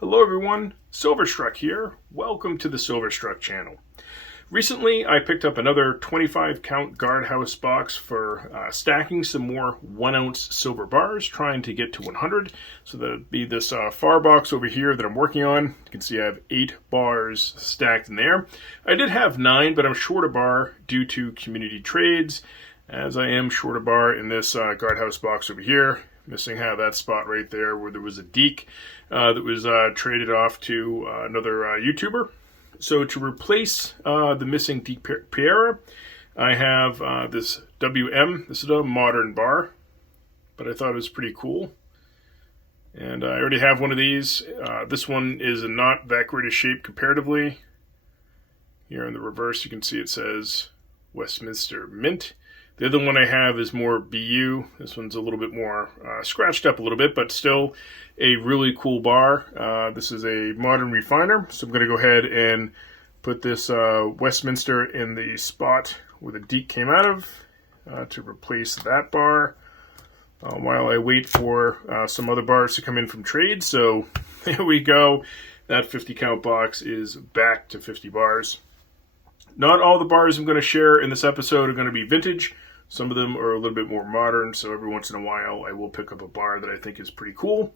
Hello everyone, Silverstruck here. Welcome to the Silverstruck channel. Recently, I picked up another 25 count Guardhouse box for stacking some more 1 ounce silver bars, trying to get to 100. So that'd be this far box over here that I'm working on. You can see I have 8 bars stacked in there. I did have 9, but I'm short a bar due to community trades, as I am short a bar in this Guardhouse box over here. Missing that spot right there where there was a deek that was traded off to another YouTuber. So to replace the missing deek Piera, I have this WM. This is a modern bar, but I thought it was pretty cool. And I already have one of these. This one is in not that great a shape comparatively. Here in the reverse you can see it says Westminster Mint. The other one I have is more BU. This one's a little bit more scratched up a little bit, but still a really cool bar. This is a modern refiner, so I'm going to go ahead and put this Westminster in the spot where the deek came out of to replace that bar while I wait for some other bars to come in from trade. So there we go. That 50 count box is back to 50 bars. Not all the bars I'm going to share in this episode are going to be vintage. Some of them are a little bit more modern, so every once in a while I will pick up a bar that I think is pretty cool.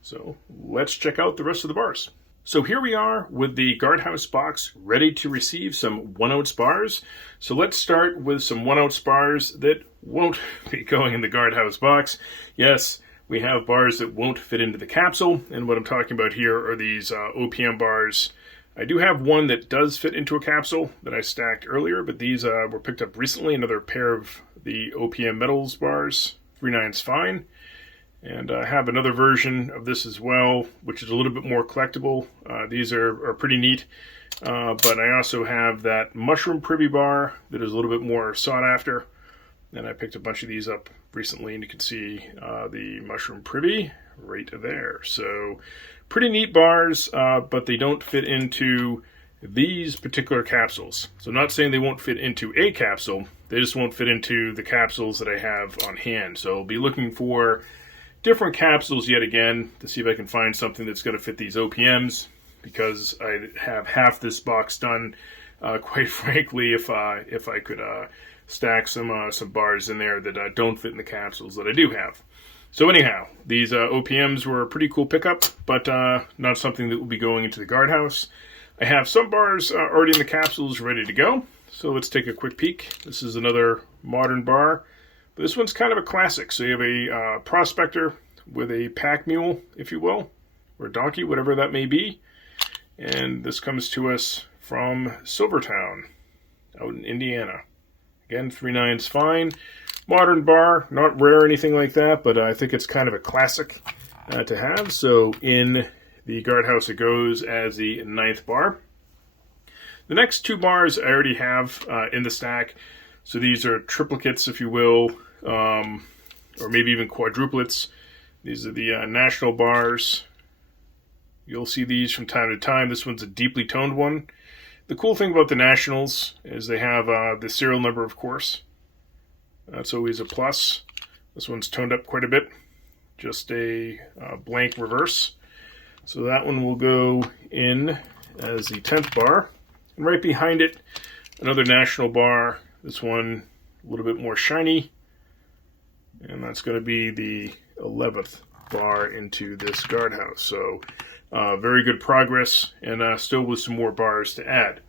So let's check out the rest of the bars. So here we are with the Guardhouse box ready to receive some 1 ounce bars. So let's start with some 1 ounce bars that won't be going in the Guardhouse box. Yes, we have bars that won't fit into the capsule, and what I'm talking about here are these OPM bars. I do have one that does fit into a capsule that I stacked earlier, but these were picked up recently. Another pair of the OPM Metals bars, 39's fine. And I have another version of this as well, which is a little bit more collectible. These are pretty neat. But I also have that Mushroom Privy bar that is a little bit more sought after. And I picked a bunch of these up recently, and you can see the Mushroom Privy right there. So pretty neat bars, but they don't fit into these particular capsules. So I'm not saying they won't fit into a capsule, they just won't fit into the capsules that I have on hand. So I'll be looking for different capsules yet again to see if I can find something that's going to fit these OPMs, because I have half this box done, quite frankly, if I could stack some bars in there that don't fit in the capsules that I do have. So anyhow, these OPMs were a pretty cool pickup, but not something that will be going into the Guardhouse. I have some bars already in the capsules ready to go, so let's take a quick peek. This is another modern bar. This one's kind of a classic. So you have a prospector with a pack mule, if you will, or a donkey, whatever that may be. And this comes to us from Silvertown, out in Indiana. Again, 39's fine. Modern bar, not rare or anything like that, but I think it's kind of a classic to have. So in the Guardhouse it goes as the 9th bar. The next 2 bars I already have in the stack. So these are triplicates, if you will, or maybe even quadruplets. These are the national bars. You'll see these from time to time. This one's a deeply toned one. The cool thing about the nationals is they have the serial number, of course. That's always a plus. This one's toned up quite a bit. Just a blank reverse. So that one will go in as the 10th bar. And right behind it, another national bar. This one a little bit more shiny. And that's going to be the 11th bar into this Guardhouse. So very good progress, and still with some more bars to add.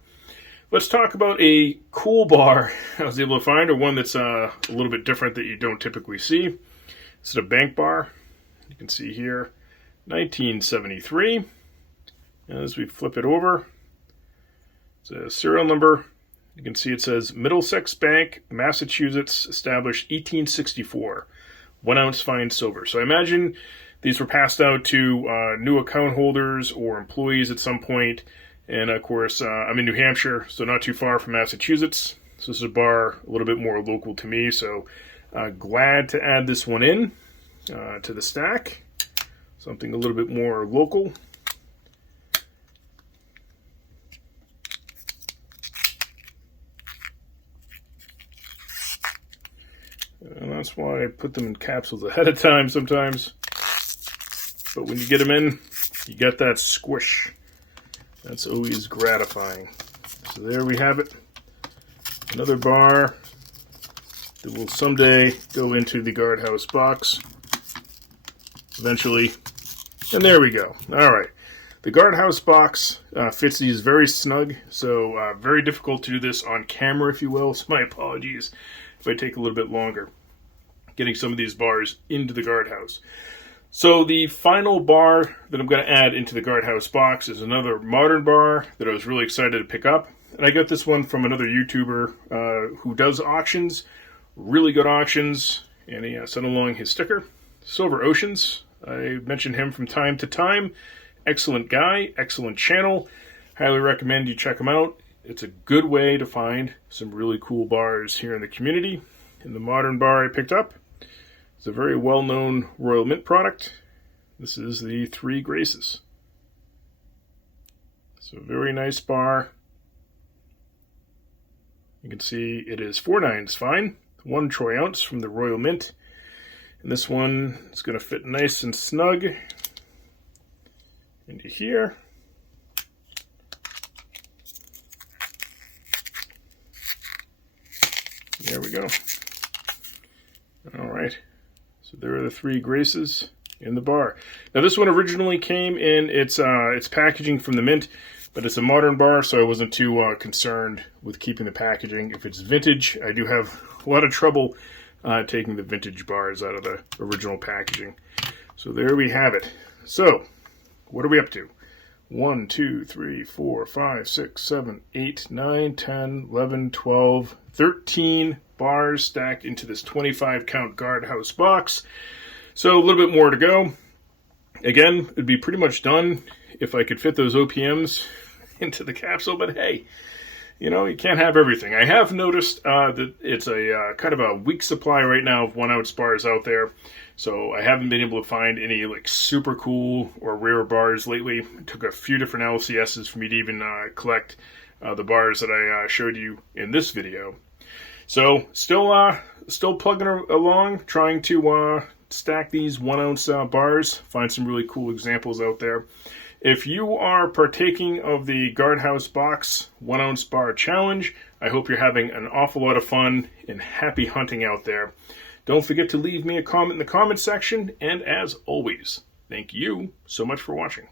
Let's talk about a cool bar I was able to find, or one that's a little bit different that you don't typically see. This is a bank bar. You can see here, 1973. And as we flip it over, it's a serial number. You can see it says Middlesex Bank, Massachusetts, established 1864. 1 ounce fine silver. So I imagine these were passed out to new account holders or employees at some point. And of course, I'm in New Hampshire, so not too far from Massachusetts. So this is a bar a little bit more local to me. So glad to add this one in to the stack. Something a little bit more local. And that's why I put them in capsules ahead of time sometimes. But when you get them in, You get that squish. That's always gratifying. So there we have it. Another bar that will someday go into the Guardhouse box. Eventually. And there we go. Alright. The Guardhouse box fits these very snug, so very difficult to do this on camera, if you will. So my apologies if I take a little bit longer getting some of these bars into the Guardhouse. So the final bar that I'm going to add into the Guardhouse box is another modern bar that I was really excited to pick up. And I got this one from another YouTuber who does auctions, really good auctions, and he sent along his sticker. Silver Oceans. I mention him from time to time. Excellent guy, excellent channel. Highly recommend you check him out. It's a good way to find some really cool bars here in the community. And the modern bar I picked up is a very well-known Royal Mint product. This is the Three Graces. So very nice bar. You can see it is 4 9s fine. 1 troy ounce from the Royal Mint. And this one is going to fit nice and snug into here. There we go. Alright. So there are the Three Graces in the bar. Now this one originally came in its packaging from the Mint, but it's a modern bar, so I wasn't too concerned with keeping the packaging. If it's vintage, I do have a lot of trouble taking the vintage bars out of the original packaging. So there we have it. So, what are we up to? 1, 2, 3, 4, 5, 6, 7, 8, 9, 10, 11, 12, 13 bars stacked into this 25 count Guardhouse box. So a little bit more to go. Again, it'd be pretty much done if I could fit those OPMs into the capsule, but hey, you know, you can't have everything. I have noticed that it's a kind of a weak supply right now of 1 ounce bars out there. So I haven't been able to find any like super cool or rare bars lately. It took a few different LCSs for me to even collect the bars that I showed you in this video. So still plugging along, trying to stack these 1 ounce bars, find some really cool examples out there. If you are partaking of the Guardhouse box 1 ounce bar challenge, I hope you're having an awful lot of fun and happy hunting out there. Don't forget to leave me a comment in the comment section, and as always, thank you so much for watching.